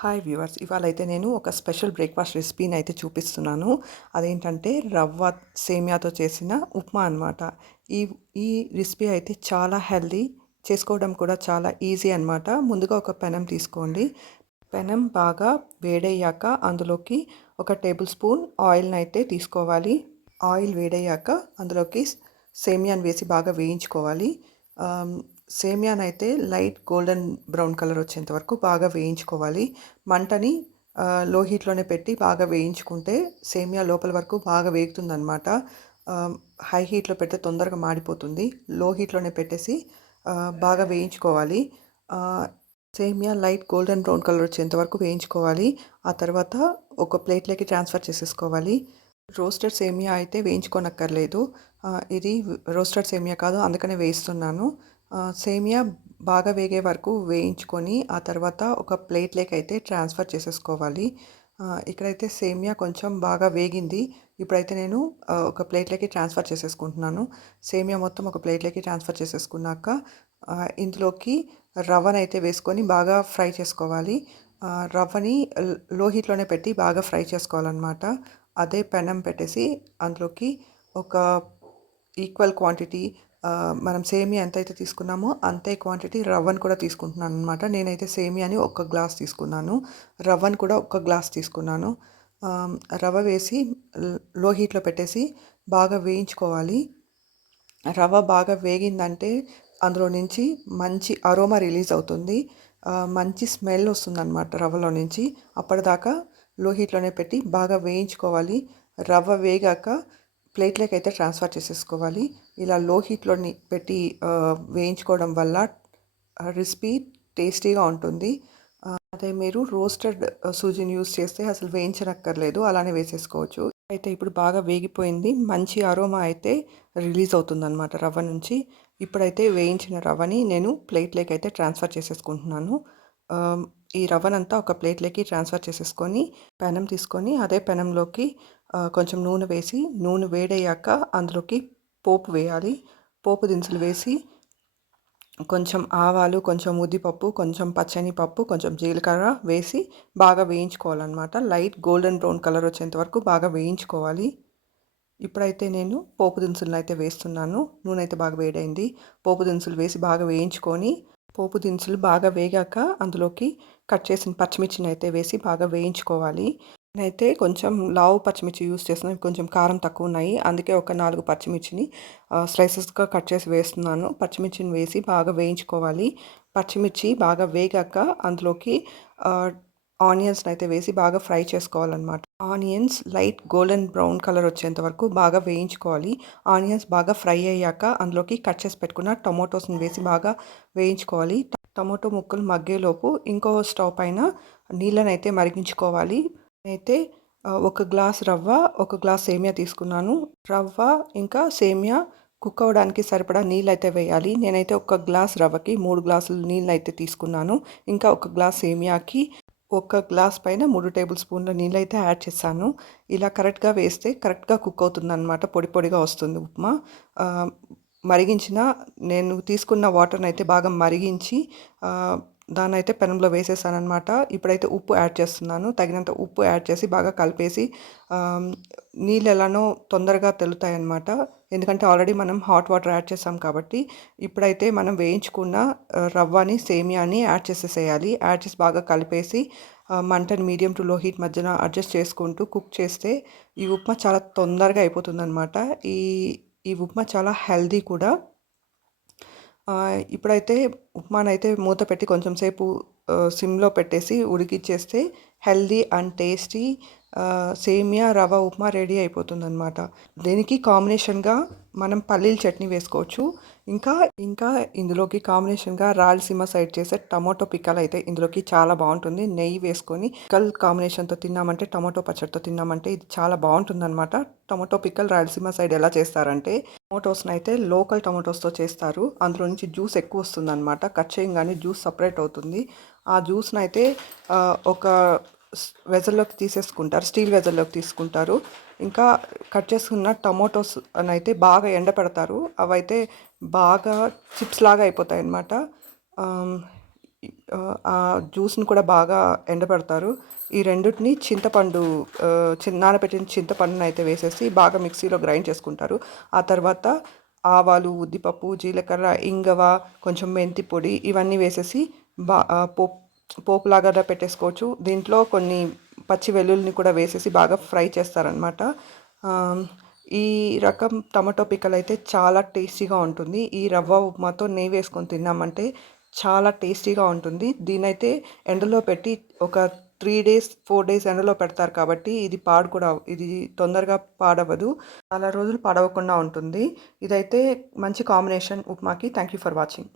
Hi viewers ఇవాళ అయితే నేను ఒక స్పెషల్ బ్రేక్ఫాస్ట్ రెసిపీని అయితే చూపిస్తున్నాను. అదేంటంటే రవ్వ సేమియాతో చేసిన ఉప్మా అనమాట ఈ ఈ రెసిపీ అయితే చాలా హెల్దీ చేసుకోవడం కూడా చాలా ఈజీ అనమాట ముందుగా ఒక పెనం తీసుకోండి. పెనం బాగా వేడయ్యాక అందులోకి ఒక టేబుల్ స్పూన్ ఆయిల్ని అయితే తీసుకోవాలి. ఆయిల్ వేడయ్యాక అందులోకి సేమియాని వేసి బాగా వేయించుకోవాలి. సేమియానైతే అయితే లైట్ గోల్డెన్ బ్రౌన్ కలర్ వచ్చేంత వరకు బాగా వేయించుకోవాలి. మంటని లో హీట్లోనే పెట్టి బాగా వేయించుకుంటే సేమియా లోపల వరకు బాగా వేగుతుందన్నమాట. హై హీట్లో పెడితే తొందరగా మాడిపోతుంది. లో హీట్లోనే పెట్టేసి బాగా వేయించుకోవాలి. సేమియా లైట్ గోల్డెన్ బ్రౌన్ కలర్ వచ్చేంత వరకు వేయించుకోవాలి. ఆ తర్వాత ఒక ప్లేట్లోకి ట్రాన్స్ఫర్ చేసేసుకోవాలి. రోస్టెడ్ సేమియా అయితే వేయించుకోనక్కర్లేదు. ఇది రోస్టెడ్ సేమియా కాదు అందుకనే వేయిస్తున్నాను. సేమియా బాగా వేగే వరకు వేయించుకొని ఆ తర్వాత ఒక ప్లేట్లోకి అయితే ట్రాన్స్ఫర్ చేసేసుకోవాలి. ఇక్కడైతే సేమియా కొంచెం బాగా వేగింది. ఇప్పుడైతే నేను ఒక ప్లేట్లోకి ట్రాన్స్ఫర్ చేసేసుకుంటున్నాను. సేమియా మొత్తం ఒక ప్లేట్లోకి ట్రాన్స్ఫర్ చేసేసుకున్నాక ఇందులోకి ఇందులోకి రవ్వనైతే వేసుకొని బాగా ఫ్రై చేసుకోవాలి. రవ్వని లో హీట్లోనే పెట్టి బాగా ఫ్రై చేసుకోవాలన్నమాట. అదే పెనం పెట్టేసి అందులోకి ఒక ఈక్వల్ క్వాంటిటీ మనం సేమియా ఎంత అయితే తీసుకున్నామో అంతే క్వాంటిటీ రవ్వను కూడా తీసుకుంటున్నాను అనమాట నేనైతే సేమియాని ఒక గ్లాస్ తీసుకున్నాను. రవ్వను కూడా ఒక గ్లాస్ తీసుకున్నాను. రవ్వ వేసి లో హీట్లో పెట్టేసి బాగా వేయించుకోవాలి. రవ్వ బాగా వేగిందంటే అందులో నుంచి మంచి అరోమా రిలీజ్ అవుతుంది. మంచి స్మెల్ వస్తుందన్నమాట రవ్వలో నుంచి. అప్పటిదాకా లో హీట్లోనే పెట్టి బాగా వేయించుకోవాలి. రవ్వ వేగాక ప్లేట్లోకి అయితే ట్రాన్స్ఫర్ చేసేసుకోవాలి. ఇలా లో హీట్లో పెట్టి వేయించుకోవడం వల్ల రెసిపీ టేస్టీగా ఉంటుంది. అదే మీరు రోస్టెడ్ సూజీని యూస్ చేస్తే అసలు వేయించనక్కర్లేదు. అలానే వేసేసుకోవచ్చు. అయితే ఇప్పుడు బాగా వేగిపోయింది. మంచి అరోమా అయితే రిలీజ్ అవుతుందన్నమాట రవ్వ నుంచి. ఇప్పుడైతే వేయించిన రవ్వని నేను ప్లేట్లోకి అయితే ట్రాన్స్ఫర్ చేసేసుకుంటున్నాను. ఈ రవ్వనంతా ఒక ప్లేట్లోకి ట్రాన్స్ఫర్ చేసేసుకొని పెనం తీసుకొని అదే పెనంలోకి కొంచెం నూనె వేసి నూనె వేడయ్యాక అందులోకి పోపు వేయాలి. పోపు దినుసులు వేసి కొంచెం ఆవాలు కొంచెం ఉద్దిపప్పు కొంచెం పచ్చని పప్పు కొంచెం జీలకర్ర వేసి బాగా వేయించుకోవాలన్నమాట. లైట్ గోల్డెన్ బ్రౌన్ కలర్ వచ్చేంత వరకు బాగా వేయించుకోవాలి. ఇప్పుడైతే నేను పోపు దినుసులను అయితే వేస్తున్నాను. నూనె అయితే బాగా వేడైంది. పోపు దినుసులు వేసి బాగా వేయించుకొని పోపు దినుసులు బాగా వేగాక అందులోకి కట్ చేసిన పచ్చిమిర్చిని అయితే వేసి బాగా వేయించుకోవాలి. నేనైతే కొంచెం లావు పచ్చిమిర్చి యూస్ చేస్తున్నాను. కొంచెం కారం తక్కువ ఉన్నాయి అందుకే ఒక నాలుగు పచ్చిమిర్చిని స్లైసెస్గా కట్ చేసి వేస్తున్నాను. పచ్చిమిర్చిని వేసి బాగా వేయించుకోవాలి. పచ్చిమిర్చి బాగా వేగాక అందులోకి ఆనియన్స్ అయితే వేసి బాగా ఫ్రై చేసుకోవాలన్నమాట. Onions light golden brown colour వచ్చేంత వరకు బాగా వేయించుకోవాలి. ఆనియన్స్ బాగా ఫ్రై అయ్యాక అందులోకి కట్ చేసి పెట్టుకున్న టొమాటోస్ని వేసి బాగా వేయించుకోవాలి. టొమాటో ముక్కలు మగ్గేలోపు ఇంకో స్టవ్ పైన నీళ్ళనైతే అయితే మరిగించుకోవాలి. అయితే ఒక గ్లాస్ రవ్వ ఒక గ్లాస్ సేమియా తీసుకున్నాను. రవ్వ ఇంకా సేమియా కుక్ అవ్వడానికి సరిపడా నీళ్ళు అయితే వేయాలి. నేనైతే ఒక గ్లాస్ రవ్వకి మూడు గ్లాసులు నీళ్ళు అయితే తీసుకున్నాను. ఇంకా ఒక గ్లాస్ సేమియాకి ఒక గ్లాస్ పైన మూడు టేబుల్ స్పూన్ల నీళ్ళు అయితే యాడ్ చేశాను. ఇలా కరెక్ట్గా వేస్తే కరెక్ట్గా కుక్ అవుతుంది అనమాట పొడి పొడిగా వస్తుంది ఉప్మా. మరిగించిన నేను తీసుకున్న వాటర్ని అయితే బాగా మరిగించి దాన్ని అయితే పెనంలో వేసేసానమాట ఇప్పుడైతే ఉప్పు యాడ్ చేస్తున్నాను. తగినంత ఉప్పు యాడ్ చేసి బాగా కలిపేసి నీళ్ళు ఎలానో తొందరగా తెలుతాయి ఎందుకంటే ఆల్రెడీ మనం హాట్ వాటర్ యాడ్ చేసాం కాబట్టి ఇప్పుడైతే మనం వేయించుకున్న రవ్వని సేమియాని యాడ్ చేసేసేయాలి. యాడ్ చేసి బాగా కలిపేసి ఆ, మంటని మీడియం టు లో హీట్ మధ్యన అడ్జస్ట్ చేసుకుంటూ కుక్ చేస్తే ఈ ఉప్మా చాలా తొందరగా అయిపోతుంది అనమాట ఈ ఈ ఉప్మా చాలా హెల్దీ కూడా. ఇప్పుడైతే ఉప్మానైతే మూత పెట్టి కొంచెం సేపు సిమ్లో పెట్టేసి ఉడికిచ్చేస్తే హెల్దీ అండ్ టేస్టీ సేమియా రవ్వ ఉప్మా రెడీ అయిపోతుంది అనమాట దీనికి కాంబినేషన్గా మనం పల్లీల చట్నీ వేసుకోవచ్చు. ఇంకా ఇంకా ఇందులోకి కాంబినేషన్గా రాయలసీమ సైడ్ చేసే టమాటో పిక్కలు అయితే ఇందులోకి చాలా బాగుంటుంది. నెయ్యి వేసుకొని పిక్కల్ కాంబినేషన్తో తిన్నామంటే టమాటో పచ్చడితో తిన్నామంటే ఇది చాలా బాగుంటుంది అనమాట టమాటో పిక్కలు రాయలసీమ సైడ్ ఎలా చేస్తారంటే టమాటోస్ని అయితే లోకల్ టమాటోస్తో చేస్తారు. అందులో నుంచి జ్యూస్ ఎక్కువ వస్తుంది అనమాట కట్ చేయగానే జ్యూస్ సపరేట్ అవుతుంది. ఆ జ్యూస్ని అయితే ఒక వెజల్లోకి తీసేసుకుంటారు స్టీల్ వెజల్లోకి తీసుకుంటారు ఇంకా కట్ చేసుకున్న టమాటోస్ అని అయితే బాగా ఎండపెడతారు అవైతే బాగా చిప్స్ లాగా అయిపోతాయి అన్నమాట ఆ జ్యూస్‌ని కూడా బాగా ఎండబెడతారు. ఈ రెండిటిని చింతపండు ఆహ్, చి నానబెట్టిన వేసేసి బాగా మిక్సీలో గ్రైండ్ చేసుకుంటారు. ఆ తర్వాత ఆవాలు, ఉద్దిపప్పు, జీలకర్ర, ఇంగవ, కొంచెం మెంతి పొడి ఇవన్నీ వేసేసి బా పప్పు పోప్ పోపులాగా పెట్టేసుకోవచ్చు. దీంట్లో కొన్ని పచ్చి వెల్లుల్లిని కూడా వేసేసి బాగా ఫ్రై చేస్తారనమాట. ఈ రకం టమాటో పిక్కలు అయితే చాలా టేస్టీగా ఉంటుంది. ఈ రవ్వ ఉప్మాతో నెయ్యి వేసుకొని తిన్నామంటే చాలా టేస్టీగా ఉంటుంది. దీనైతే ఎండలో పెట్టి ఒక త్రీ డేస్, ఫోర్ డేస్ ఎండలో పెడతారు కాబట్టి ఇది పాడు కూడా ఇది తొందరగా పాడవదు చాలా రోజులు పాడవకుండా ఉంటుంది. ఇదైతే మంచి combination ఉప్మాకి. Thank you for watching.